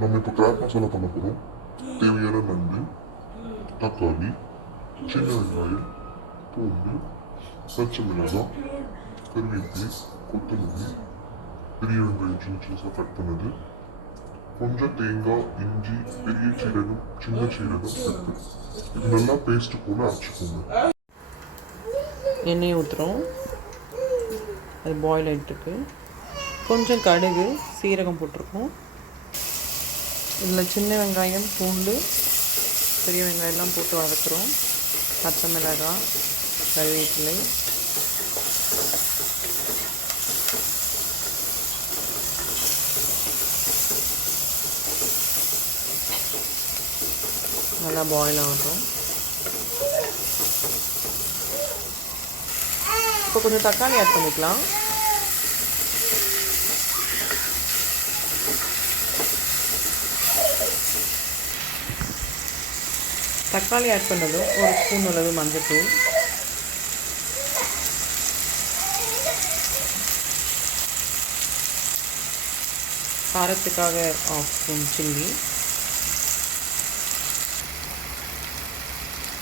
நம்ம இப்போ கிராப் மசாலா பண்ண போகிறோம். தேவையான நண்டு, தக்காளி, சின்ன வெங்காயம், பூண்டு, பச்சை மிளகாய், கருவேப்பிலை, கொத்தமல்லி, பெரிய வெங்காயம் சின்ன சின்னதாக கட் பண்ணது, கொஞ்சம் தேங்காய், இஞ்சி, பெரிய சீரகம், சின்ன சீரகம், பெப்பர். இது நல்லா பேஸ்ட் போல அரைச்சிக்கோங்க. எண்ணெய் ஊற்றுறோம். அது பாயில் ஆகிட்டுருக்கு. கொஞ்சம் கடுகு, சீரகம் போட்டிருக்கோம். இதில் சின்ன வெங்காயம், பூண்டு, பெரிய வெங்காயம்லாம் போட்டு வதக்குறோம். பச்சை மிளகாய், கருவேப்பிலை, நல்லா பாயில் ஆகட்டும். இப்போ கொஞ்சம் தக்காளி ஆட் பண்ணிக்கலாம். தக்காளி ஆட் பண்ணதும் ஒரு ஸ்பூன் அளவு மஞ்சள்தூள், காரத்துக்காக 1/2 ஸ்பூன் சில்லி,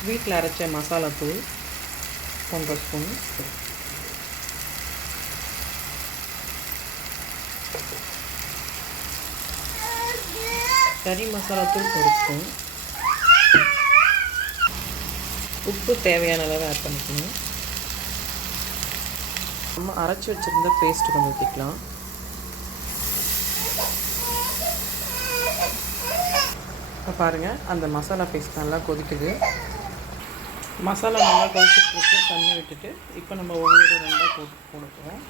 வீட்டில் அரைச்ச மசாலா தூள் 1/2 ஸ்பூன், கறி மசாலா தூள் 1 ஸ்பூன், உப்பு தேவையான அளவு ஆட் பண்ணிக்கணும். நம்ம அரைச்சி வச்சுருந்த பேஸ்ட்டு கொஞ்சம் ஊற்றிக்கலாம். இப்போ பாருங்கள், அந்த மசாலா பேஸ்ட் நல்லா கொதிக்குது. மசாலா நல்லா கொதிச்சுட்டு தண்ணி விட்டுட்டு இப்போ நம்ம ஒவ்வொரு ரெண்டாக போட்டு கொடுப்போம்.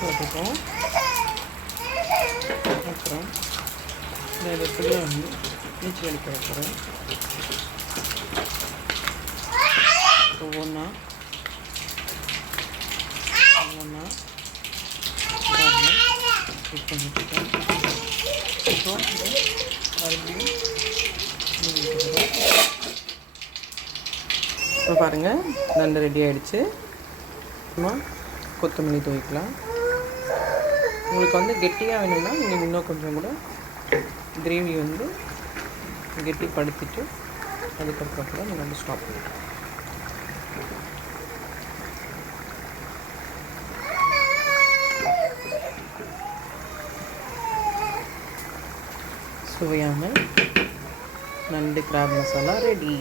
போட்டுப்போம். அப்புறம் இந்த இடத்துல நீச்சல் அடிக்க வைக்கிறோம். ஒவ்வொன்றா ஃபிட் பண்ணிட்டுருக்கோம். இப்போ மறுபடியும் இப்போ பாருங்கள், நண்டு ரெடி ஆகிடுச்சு. கொத்தமல்லி துவைக்கலாம். உங்களுக்கு கெட்டியாக வேணும்னா நீங்கள் இன்னும் கொஞ்சம் கூட கிரேவி கெட்டிப்படுத்திட்டு அதுக்கப்புறம் கூட நீங்கள் ஸ்டாப் பண்ணிக்கலாம். சுவையான நண்டு கிராப் மசாலா ரெடி.